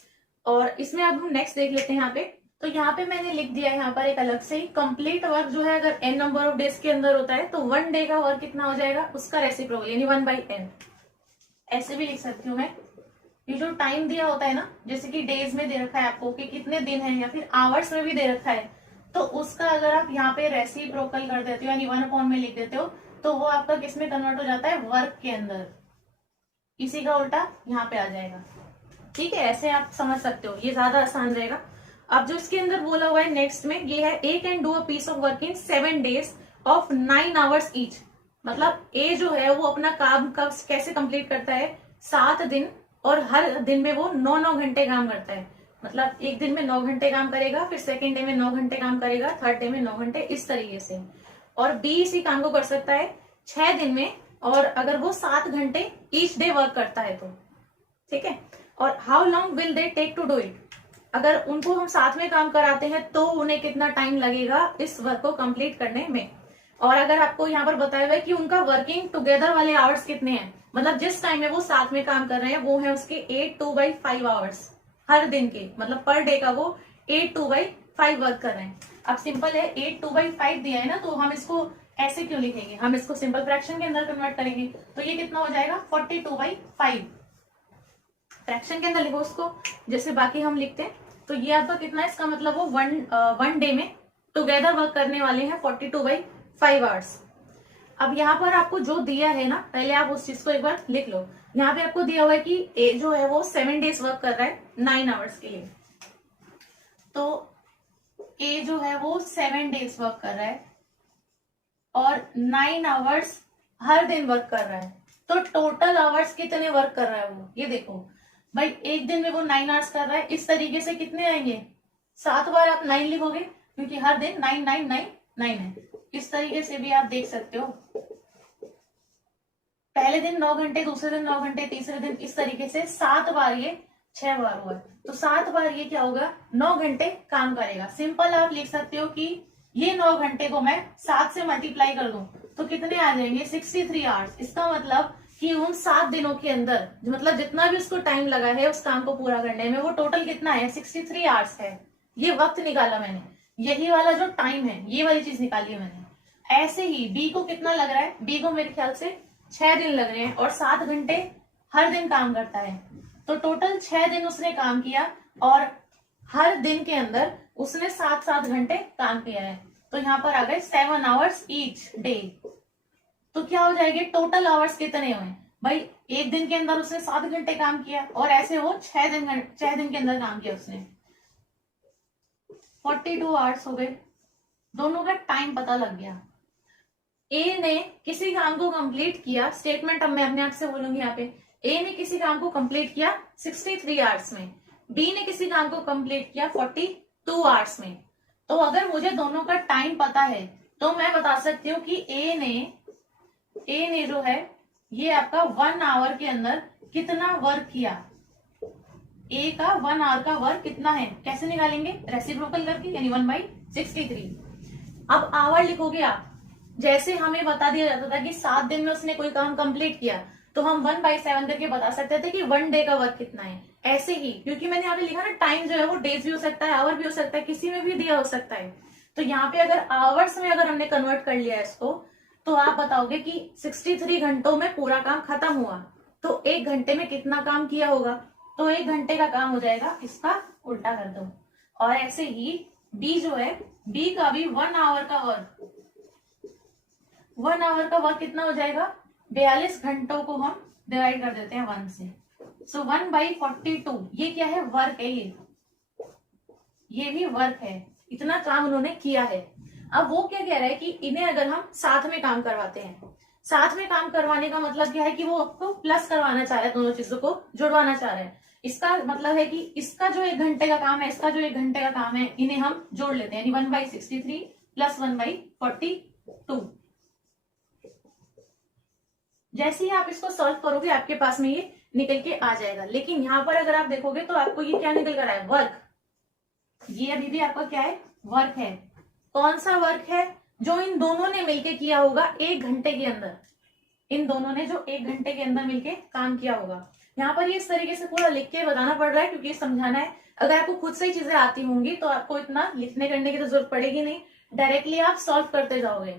और इसमें अब हम नेक्स्ट देख लेते हैं यहाँ पे। तो यहाँ पे मैंने लिख दिया है यहाँ पर एक अलग से, कंप्लीट वर्क जो है अगर n नंबर ऑफ डेज के अंदर होता है तो 1 डे का वर्क कितना हो जाएगा उसका रेसिप्रोकल यानी 1/n। ऐसे भी लिख सकती हूँ मैं, ये जो टाइम दिया होता है ना, जैसे कि डेज में दे रखा है आपको कि कितने दिन है या फिर आवर्स में भी दे रखा है, तो उसका अगर आप यहाँ पे रेसिप्रोकल कर देते हो यानी 1/n में लिख देते हो तो वो आपका किस में कन्वर्ट हो जाता है वर्क के अंदर, इसी का उल्टा यहाँ पे आ जाएगा। ठीक है, ऐसे आप समझ सकते हो, ये ज्यादा आसान रहेगा। अब जो इसके अंदर बोला हुआ है नेक्स्ट में ये है A can do a piece of work in 7 days of 9 hours each. मतलब ए जो है वो अपना काम कब कैसे कंप्लीट करता है, 7 दिन, और हर दिन में वो 9-9 घंटे काम करता है। मतलब एक दिन में 9 घंटे काम करेगा, फिर सेकेंड डे में 9 घंटे काम करेगा, थर्ड डे में 9 घंटे, इस तरीके से। और बी इसी काम को कर सकता है 6 दिन में, और अगर वो 7 घंटे ईच डे वर्क करता है तो, ठीक है। और how long will they take to do it, अगर उनको हम साथ में काम कराते हैं तो उन्हें कितना टाइम लगेगा इस वर्क को कंप्लीट करने में। और अगर आपको यहाँ पर बताया हुआ है कि उनका वर्किंग टुगेदर वाले आवर्स कितने हैं, मतलब जिस टाइम में वो साथ में काम कर रहे हैं वो है उसके 8/2/5 आवर्स हर दिन के, मतलब पर डे का वो 8/2/5 वर्क कर रहे हैं। अब सिंपल है, 8/2/5 दिया है ना, तो हम इसको ऐसे क्यों लिखेंगे, हम इसको सिंपल फ्रैक्शन के अंदर कन्वर्ट करेंगे, तो ये कितना हो जाएगा 42/5। फ्रैक्शन के अंदर लिखो उसको जैसे बाकी हम लिखते हैं। तो ये आपका कितना है, इसका मतलब वो वन डे में टुगेदर वर्क करने वाले हैं 42/5 आवर्स। अब यहाँ पर आपको जो दिया है ना, पहले आप उस चीज को एक बार लिख लो। यहाँ पे आपको दिया हुआ है कि ए जो है वो 7 डेज वर्क कर रहा है 9 आवर्स के लिए, तो ए जो है वो 7 डेज वर्क कर रहा है और 9 आवर्स हर दिन वर्क कर रहा है, तो टोटल आवर्स कितने वर्क कर रहा है वो, ये देखो भाई, एक दिन में वो 9 आवर्स कर रहा है, इस तरीके से कितने आएंगे, 7 बार आप 9 लिखोगे क्योंकि हर दिन 9 9 9 9 है। इस तरीके से भी आप देख सकते हो, पहले दिन 9 घंटे, दूसरे दिन 9 घंटे, तीसरे दिन, इस तरीके से 7 बार ये 6 बार हुआ, तो 7 बार ये क्या होगा 9 घंटे काम करेगा। सिंपल आप लिख सकते हो कि ये 9 घंटे को मैं 7 से मल्टीप्लाई कर दूं तो कितने आ जाएंगे 63 आवर्स। इसका मतलब कि उन 7 दिनों के अंदर मतलब जितना भी उसको टाइम लगा है उस काम को पूरा करने में, वो टोटल कितना है 63 आवर्स है। ये वक्त निकाला मैंने, यही वाला जो टाइम है ये वाली चीज निकाली है मैंने। ऐसे ही बी को कितना लग रहा है, बी को मेरे ख्याल से 6 दिन लग रहे हैं और 7 घंटे हर दिन काम करता है, तो टोटल 6 दिन उसने काम किया और हर दिन के अंदर उसने 7-7 घंटे काम किया है, तो यहाँ पर आ गए 7 आवर्स ईच डे। तो क्या हो जाएंगे टोटल आवर्स कितने हुए भाई, एक दिन के अंदर उसने 7 घंटे काम किया और ऐसे वो 6 दिन के अंदर काम किया उसने, 42 आवर्स हो गए। दोनों का टाइम पता लग गया। ए ने किसी काम को कंप्लीट किया, स्टेटमेंट अब मैं अपने आप से बोलूंगी यहाँ पे, ए ने किसी काम को कंप्लीट किया 63 आवर्स में, बी ने किसी काम को कंप्लीट किया 42 आवर्स में। तो अगर मुझे दोनों का टाइम पता है तो मैं बता सकती हूँ कि ए ने जो है ये आपका 1 आवर के अंदर कितना वर्क किया, ए का 1 आवर का वर्क कितना है, कैसे निकालेंगे रेसिप्रोकल करके, यानी 1/63। अब आवर लिखोगे आप, जैसे हमें बता दिया जाता था कि 7 दिन में उसने कोई काम कंप्लीट किया तो हम 1/7 करके बता सकते थे कि 1 डे का वर्क कितना है। ऐसे ही क्योंकि मैंने यहाँ पे लिखा ना, टाइम जो है वो डेज भी हो सकता है, आवर भी हो सकता है, किसी में भी दिया हो सकता है। तो यहाँ पे अगर आवर्स में अगर हमने कन्वर्ट कर लिया इसको, तो आप बताओगे कि 63 घंटों में पूरा काम खत्म हुआ, तो 1 घंटे में कितना काम किया होगा, तो 1 घंटे का काम हो जाएगा, इसका उल्टा कर दो। और ऐसे ही बी जो है, बी का भी 1 आवर का वर्क, 1 आवर का वर्क कितना हो जाएगा, 42 घंटों को हम डिवाइड कर देते हैं 1 से, सो 1/42। ये क्या है, वर्क है, ये भी वर्क है, इतना काम उन्होंने किया है। अब वो क्या कह रहा है कि इन्हें अगर हम साथ में काम करवाते हैं, साथ में काम करवाने का मतलब क्या है कि वो आपको प्लस करवाना चाह रहा है, दोनों चीजों को जुड़वाना चाह रहा है। इसका मतलब है कि इसका जो 1 घंटे का काम है, इसका जो 1 घंटे का काम है, इन्हें हम जोड़ लेते हैं, यानी 1/63 प्लस 1/42। जैसे ही आप इसको सॉल्व करोगे आपके पास में ये निकल के आ जाएगा। लेकिन यहाँ पर अगर आप देखोगे तो आपको ये क्या निकल कर आया, वर्क। ये अभी भी आपका क्या है, वर्क है। कौन सा वर्क है, जो इन दोनों ने मिलके किया होगा 1 घंटे के अंदर, इन दोनों ने जो 1 घंटे के अंदर मिलके काम किया होगा। यहाँ पर ये इस तरीके से पूरा लिख के बताना पड़ रहा है क्योंकि समझाना है। अगर आपको खुद से ही चीजें आती होंगी तो आपको इतना लिखने करने की तो जरूरत पड़ेगी नहीं, डायरेक्टली आप सॉल्व करते जाओगे।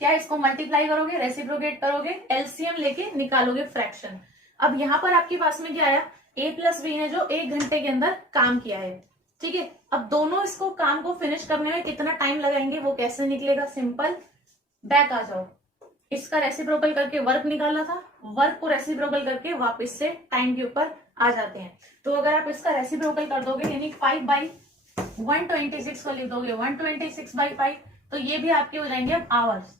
क्या इसको मल्टीप्लाई करोगे, रेसिप्रोकेट करोगे, एलसीएम लेके निकालोगे फ्रैक्शन। अब यहाँ पर आपके पास में क्या आया, ए प्लस बी ने जो 1 घंटे के अंदर काम किया है, ठीक है। अब दोनों इसको काम को फिनिश करने में कितना टाइम लगाएंगे वो कैसे निकलेगा, सिंपल बैक आ जाओ, इसका रेसिप्रोकल करके वर्क निकाला था, वर्क को रेसिप्रोकल करके वापस से टाइम के ऊपर आ जाते हैं। तो अगर आप इसका रेसिप्रोकल कर दोगे यानी 5/126 को लिख दोगे 126/5, तो ये भी आपके हो जाएंगे अब आवर्स।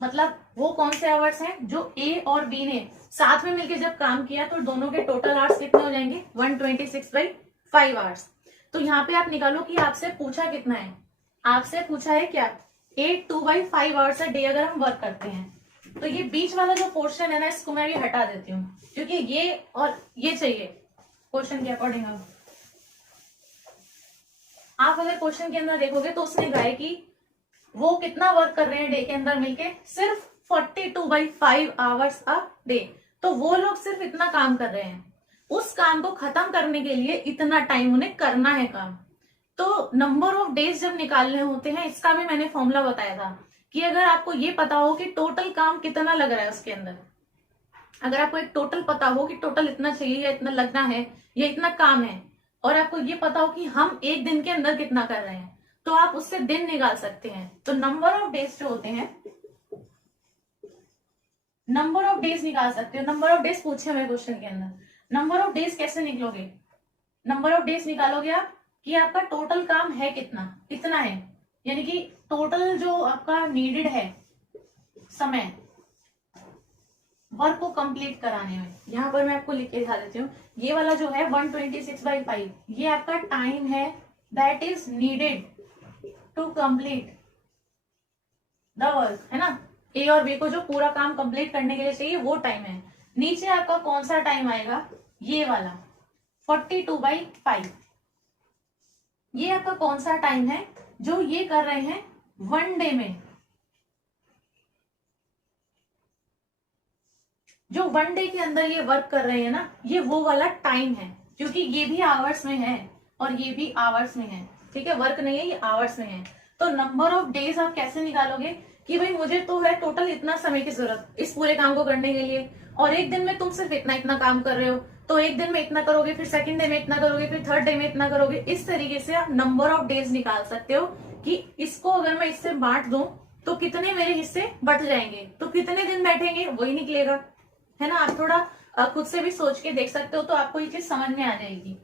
मतलब वो कौन से आवर्स हैं जो ए और बी ने साथ में मिलकर जब काम किया तो दोनों के टोटल आवर्स कितने हो जाएंगे 126/5 आवर्स। तो यहाँ पे आप निकालो कि आपसे पूछा कितना है। आपसे पूछा है क्या 8/2/5 आवर्स अ डे अगर हम वर्क करते हैं। तो ये बीच वाला जो पोर्शन है ना इसको मैं भी हटा देती हूँ क्योंकि ये और ये चाहिए क्वेश्चन के अकॉर्डिंग। आप अगर क्वेश्चन के अंदर देखोगे तो उसने कहा है कि वो कितना वर्क कर रहे हैं डे के अंदर मिलके सिर्फ 42/5 आवर्स अ डे। तो वो लोग सिर्फ इतना काम कर रहे हैं, उस काम को खत्म करने के लिए इतना टाइम उन्हें करना है काम। तो नंबर ऑफ डेज जब निकालने होते हैं इसका भी मैंने फॉर्मूला बताया था कि अगर आपको ये पता हो कि टोटल काम कितना लग रहा है उसके अंदर, अगर आपको एक टोटल पता हो कि टोटल इतना चाहिए या इतना लगना है या इतना काम है, और आपको ये पता हो कि हम एक दिन के अंदर कितना कर रहे हैं, तो आप उससे दिन निकाल सकते हैं। तो नंबर ऑफ डेज जो होते हैं, नंबर ऑफ डेज निकाल सकते हो। नंबर ऑफ डेज पूछे हुए क्वेश्चन के अंदर, नंबर ऑफ डेज कैसे निकलोगे? नंबर ऑफ डेज निकालोगे आप कि आपका टोटल काम है कितना, इतना है, यानी कि टोटल जो आपका नीडेड है समय वर्क को कंप्लीट कराने में। यहां पर मैं आपको लिख के दिखा देती हूँ। ये वाला जो है 126/5 ये आपका टाइम है that is needed to complete the work, है ना। ए और बी को जो पूरा काम कंप्लीट करने के लिए चाहिए वो टाइम है। नीचे आपका कौन सा टाइम आएगा? ये वाला 42/5। ये आपका कौन सा टाइम है जो ये कर रहे हैं वन डे में, जो वन डे के अंदर ये वर्क कर रहे हैं ना, ये वो वाला टाइम है, क्योंकि ये भी आवर्स में है और ये भी आवर्स में है। ठीक है, वर्क नहीं है, ये आवर्स में है। तो नंबर ऑफ डेज आप कैसे निकालोगे कि भाई मुझे तो है टोटल इतना समय की जरूरत इस पूरे काम को करने के लिए, और एक दिन में तुम सिर्फ इतना इतना काम कर रहे हो, तो एक दिन में इतना करोगे, फिर सेकंड डे में इतना करोगे, फिर थर्ड डे में इतना करोगे। इस तरीके से आप नंबर ऑफ डेज निकाल सकते हो कि इसको अगर मैं इससे बांट दूं तो कितने मेरे हिस्से बट जाएंगे, तो कितने दिन बैठेंगे वही निकलेगा, है ना। आप थोड़ा खुद से भी सोच के देख सकते हो तो आपको ये चीज समझ में आ जाएगी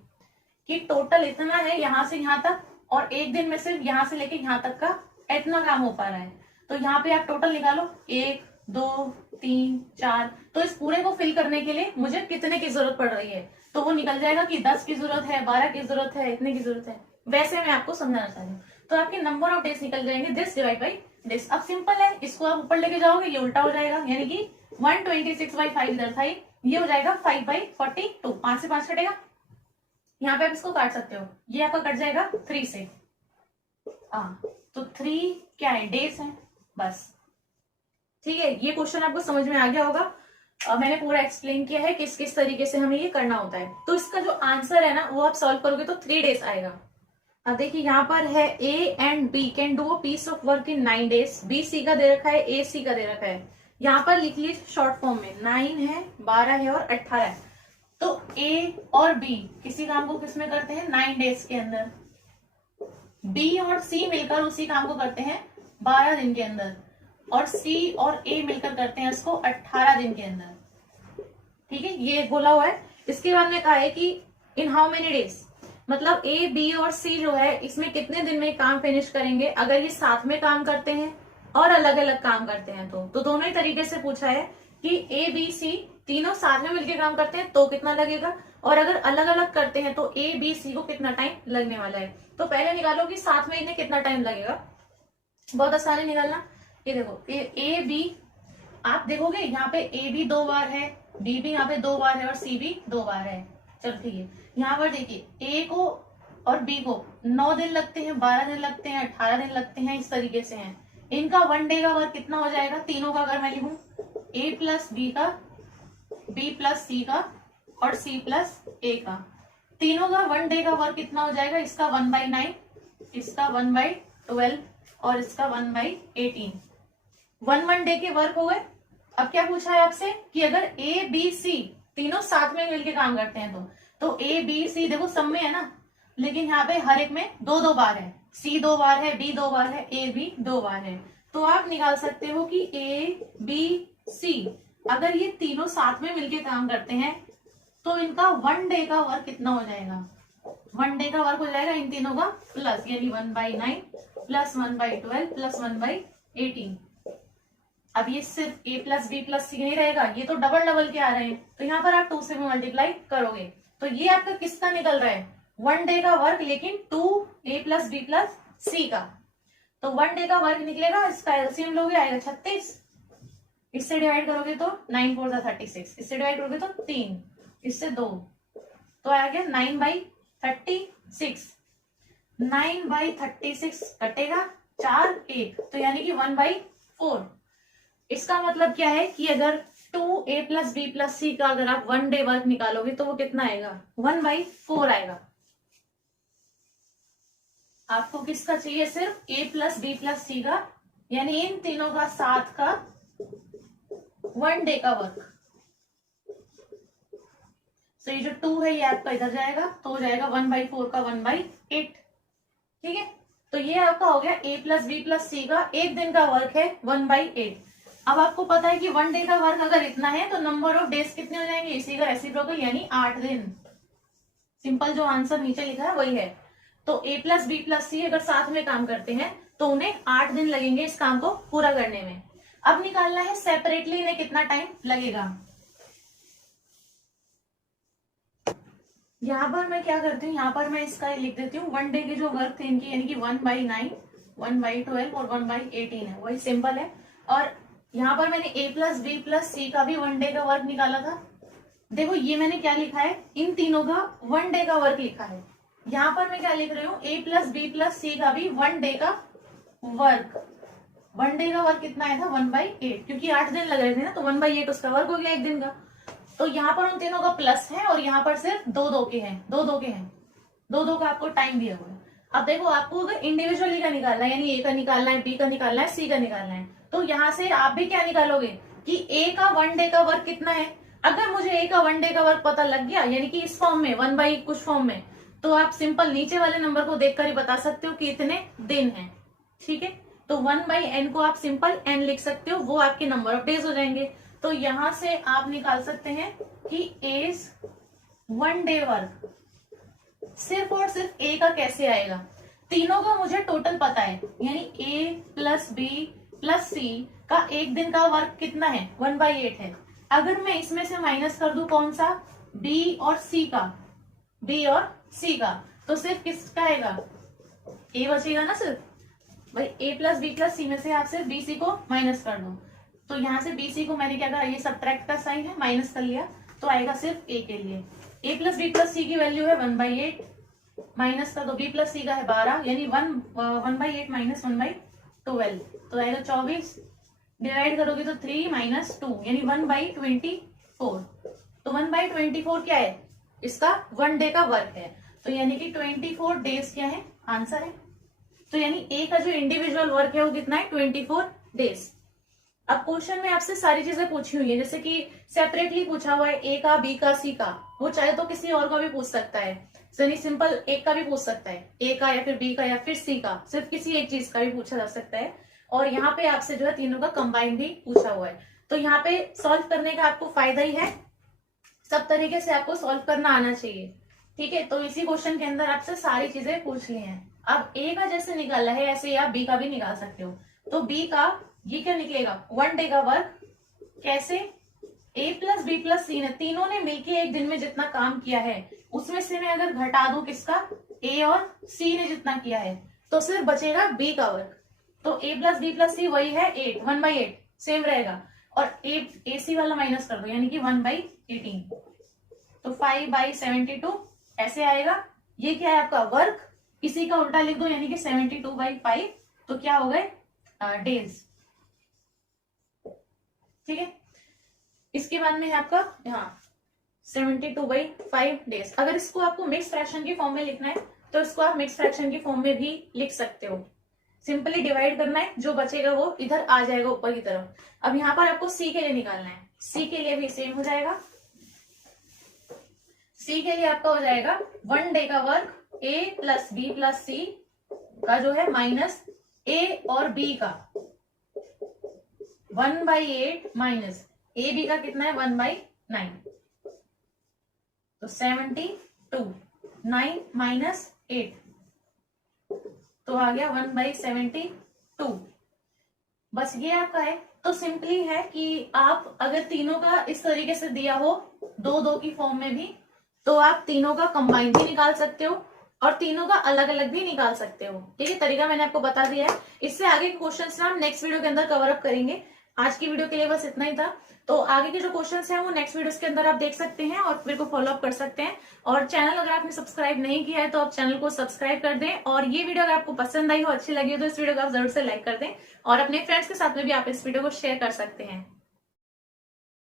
कि टोटल इतना है यहाँ से यहाँ तक, और एक दिन में सिर्फ यहाँ से लेके यहाँ तक का इतना काम हो पा रहा है। तो यहाँ पे आप टोटल निकालो 1 2 3 4, तो इस पूरे को फिल करने के लिए मुझे कितने की जरूरत पड़ रही है, तो वो निकल जाएगा कि 10 की जरूरत है, 12 की जरूरत है, इतने की जरूरत है। वैसे मैं आपको समझाना चाह रही हूँ। तो आपके नंबर ऑफ डेज निकल जाएंगे दिस डिवाइड बाई दिस। अब सिंपल है, इसको आप ऊपर लेके जाओगे ये उल्टा हो जाएगा, यानी कि 126/5 इधर था, ये हो जाएगा 5/42। 5 से 5 कटेगा, यहाँ पे आप इसको काट सकते हो, ये आपका कट जाएगा 3 से। तो 3 क्या है? डेज है, बस। ठीक है, ये क्वेश्चन आपको समझ में आ गया होगा। मैंने पूरा एक्सप्लेन किया है किस किस तरीके से हमें ये करना होता है। तो इसका जो आंसर है ना वो आप सॉल्व करोगे तो 3 डेज आएगा। अब देखिए यहाँ पर है A and B can do a piece of work in 9 days. B C का दे रखा है, ए सी का दे रखा है। यहाँ पर लिख लीजिए शॉर्ट फॉर्म में 9 है, 12 है और 18 है। तो ए और बी किसी काम को किसमें करते हैं 9 डेज के अंदर, बी और सी मिलकर उसी काम को करते हैं 12 दिन के अंदर, और सी और ए मिलकर करते हैं इसको 18 दिन के अंदर। ठीक है, ये बोला हुआ है। इसके बाद में कहा है कि इन हाउ मेनी डेज, मतलब ए बी और सी जो है इसमें कितने दिन में काम फिनिश करेंगे अगर ये साथ में काम करते हैं और अलग अलग काम करते हैं। तो दोनों ही तरीके से पूछा है कि ए बी सी तीनों साथ में मिलकर काम करते हैं तो कितना लगेगा, और अगर अलग अलग करते हैं तो ए बी सी को कितना टाइम लगने वाला है। तो पहले निकालो कि साथ में इन्हें कितना टाइम लगेगा। बहुत आसान है निकालना। ये देखो ए बी, आप देखोगे यहाँ पे ए भी 2 बार है, बी भी यहाँ पे 2 बार है और सी भी 2 बार है। चलो ठीक है, यहाँ पर देखिए ए को और बी को 9 दिन लगते हैं, 12 दिन लगते हैं, 18 दिन लगते हैं, इस तरीके से हैं। इनका वन डे का वर्क कितना हो जाएगा तीनों का, अगर मैं लिखूं ए प्लस बी का, बी प्लस सी का और सी प्लस ए का, तीनों का वन डे का वर्क कितना हो जाएगा, इसका 1/9, इसका 1/12 और इसका 1/18। 1 डे के वर्क हो गए। अब क्या पूछा है आपसे कि अगर ए बी सी तीनों साथ में मिलकर काम करते हैं तो ए बी सी देखो सब में है ना, लेकिन यहाँ पे हर एक में 2-2 बार है, सी 2 बार है, बी 2 बार है, ए भी 2 बार है। तो आप निकाल सकते हो कि ए बी सी अगर ये तीनों साथ में मिलकर काम करते हैं तो इनका वन डे का वर्क कितना हो जाएगा। वन डे का वर्क हो जाएगा इन तीनों का प्लस, यानी 1/9 प्लस 1/12 प्लस 1/18। अब ये सिर्फ a प्लस बी प्लस सी नहीं रहेगा, ये तो डबल डबल के आ रहे हैं, तो यहाँ पर आप 2 से भी मल्टीप्लाई करोगे तो ये आपका किसका निकल रहा है, वन डे का वर्क, लेकिन 2a plus B plus C का। तो वन डे का वर्क निकलेगा, इसका एलसीएम लोगे आएगा 36, इससे डिवाइड करोगे तो 9 4 36, इससे डिवाइड करोगे तो 3, इससे 2, तो आ गया 9/36। 9/36 कटेगा 4 1, तो यानी कि 1/4। इसका मतलब क्या है कि अगर 2a plus B plus C का अगर आप वन डे वर्क निकालोगे तो वो कितना आएगा, 1/4 आएगा। आपको किसका चाहिए, सिर्फ a plus B plus C का, यानी इन तीनों का साथ का वन डे का वर्क। तो ये जो 2 है ये आपका इधर जाएगा, तो हो जाएगा 1/4 का 1/8। ठीक है, तो ये आपका हो गया a plus B plus C का एक दिन का वर्क है 1/8। अब आपको पता है कि वन डे का वर्क अगर इतना है तो नंबर ऑफ डेज कितने हो जाएंगे, इसी का रेसिप्रोकल यानी 8 दिन। सिंपल जो आंसर नीचे लिखा है वही है। तो a प्लस बी प्लस सी अगर साथ में काम करते हैं तो उन्हें 8 दिन लगेंगे इस काम को पूरा करने में। अब निकालना है सेपरेटली इन्हें कितना टाइम लगेगा। यहाँ पर मैं क्या करती हूँ, यहाँ पर मैं इसका लिख देती हूँ वन डे के जो वर्क थे इनकी, यानी कि 1/9 1/12 और 1/18 है, वही सिंपल है। और यहाँ पर मैंने a plus B plus C का भी वन डे का वर्क निकाला था। देखो ये मैंने क्या लिखा है, इन तीनों का वन डे का वर्क लिखा है। यहाँ पर मैं क्या लिख रही हूँ, a plus B plus C का भी वन डे का वर्क। वन डे का वर्क कितना आया था, 1/8, क्योंकि 8 दिन लग रहे थे ना, तो 1/8 उसका वर्क हो गया एक दिन का। तो यहाँ पर उन तीनों का प्लस है और यहाँ पर सिर्फ 2 के हैं, 2 के हैं, 2 का आपको टाइम दिया हुआ है। अब देखो आपको अगर इंडिविजुअली का निकालना है, यानी a का निकालना है, b का निकालना है, c का निकालना है, तो यहाँ से आप भी क्या निकालोगे कि a का वन डे का वर्क कितना है। अगर मुझे a का वन डे का वर्क पता लग गया, यानी कि इस फॉर्म में 1 कुछ फॉर्म में, तो आप सिंपल नीचे वाले नंबर को देखकर ही बता सकते हो कि इतने दिन हैं। ठीक है, तो 1/n को आप सिंपल n लिख सकते हो, वो आपके नंबर ऑफ डेज हो जाएंगे। तो यहां से आप निकाल सकते हैं कि एज वन डे वर्क सिर्फ और सिर्फ a का कैसे आएगा। तीनों का मुझे टोटल पता है, यानी a plus B plus C का एक दिन का वर्क कितना है, 1/8 है। अगर मैं इसमें से माइनस कर दूं कौन सा, b और c का, b और c का, तो सिर्फ किसका आएगा, a बचेगा ना सिर्फ। भाई a प्लस बी प्लस सी में से आप सिर्फ bc को माइनस कर दो, तो यहाँ से bc को मैंने क्या करा, ये सब्ट्रैक्ट का साइन है, माइनस कर लिया, तो आएगा सिर्फ a के लिए। a प्लस बी प्लस सी की वैल्यू है 1/8, माइनस कर दो b प्लस सी का है 12, यानी 1/8 माइनस 1/12, तो आएगा 24, डिवाइड करोगे तो 3 माइनस 2, यानी 1/24। तो 1/24 क्या है, इसका वन डे का वर्क है, तो यानी कि 24 डेज क्या है, आंसर है। तो यानी a का जो इंडिविजुअल वर्क है वो कितना है, 24 डेज। अब क्वेश्चन में आपसे सारी चीजें पूछी हुई है, जैसे कि सेपरेटली पूछा हुआ है a का, b का, c का, वो चाहे तो किसी और का भी पूछ सकता है, यानी सिंपल एक का भी पूछ सकता है, a का या फिर b का या फिर c का, सिर्फ किसी एक चीज का भी पूछा जा सकता है। और यहाँ पे आपसे जो है तीनों का कंबाइन भी पूछा हुआ है, तो यहाँ पे सॉल्व करने का आपको फायदा ही है, सब तरीके से आपको सॉल्व करना आना चाहिए। ठीक है, तो इसी क्वेश्चन के अंदर आपसे सारी चीजें पूछ ली हैं। अब a का जैसे निकाला है ऐसे आप b का भी निकाल सकते हो। तो b का ये क्या निकलेगा, वन डे का वर्क। कैसे, a प्लस बी प्लस सी ने तीनों ने मिलके एक दिन में जितना काम किया है उसमें से मैं अगर घटा दूं किसका, a और c ने जितना किया है, तो सिर्फ बचेगा b का वर्क। तो a प्लस बी प्लस सी वही है 8, 1/8 सेम रहेगा, और a c वाला माइनस कर दो, यानी कि 1/18, तो 5/72 ऐसे आएगा। ये क्या है आपका वर्क, इसी का उल्टा लिख दो, यानी कि 72/5, तो क्या हो गए डेज। ठीक है, इसके बाद में है आपका यहाँ 72/5 डेज। अगर इसको आपको मिक्स फ्रैक्शन की फॉर्म में लिखना है तो इसको आप मिक्स फ्रैक्शन की फॉर्म में भी लिख सकते हो। सिंपली डिवाइड करना है, जो बचेगा वो इधर आ जाएगा ऊपर की तरफ। अब यहाँ पर आपको सी के लिए निकालना है, सी के लिए भी सेम हो जाएगा। सी के लिए आपका हो जाएगा वन डे का work a plus B plus C का जो है माइनस a और b का 1/8 माइनस ए बी का कितना है 1/9, तो 72। 9 माइनस 8 तो आ गया 1/72। बस ये आपका है। तो सिंपली है कि आप अगर तीनों का इस तरीके से दिया हो दो दो की फॉर्म में भी, तो आप तीनों का कंबाइन भी निकाल सकते हो और तीनों का अलग अलग भी निकाल सकते हो। ठीक है, तरीका मैंने आपको बता दिया है। इससे आगे के क्वेश्चंस ना हम नेक्स्ट वीडियो के अंदर कवर अप करेंगे। आज की वीडियो के लिए बस इतना ही था। तो आगे के जो क्वेश्चंस हैं वो नेक्स्ट वीडियोस के अंदर आप देख सकते हैं और मेरे को फॉलो अप कर सकते हैं। और चैनल अगर आपने सब्सक्राइब नहीं किया है तो आप चैनल को सब्सक्राइब कर दें। और ये वीडियो अगर आपको पसंद आई हो, अच्छी लगी हो, तो इस वीडियो को आप जरूर से लाइक कर दें और अपने फ्रेंड्स के साथ में भी आप इस वीडियो को शेयर कर सकते हैं।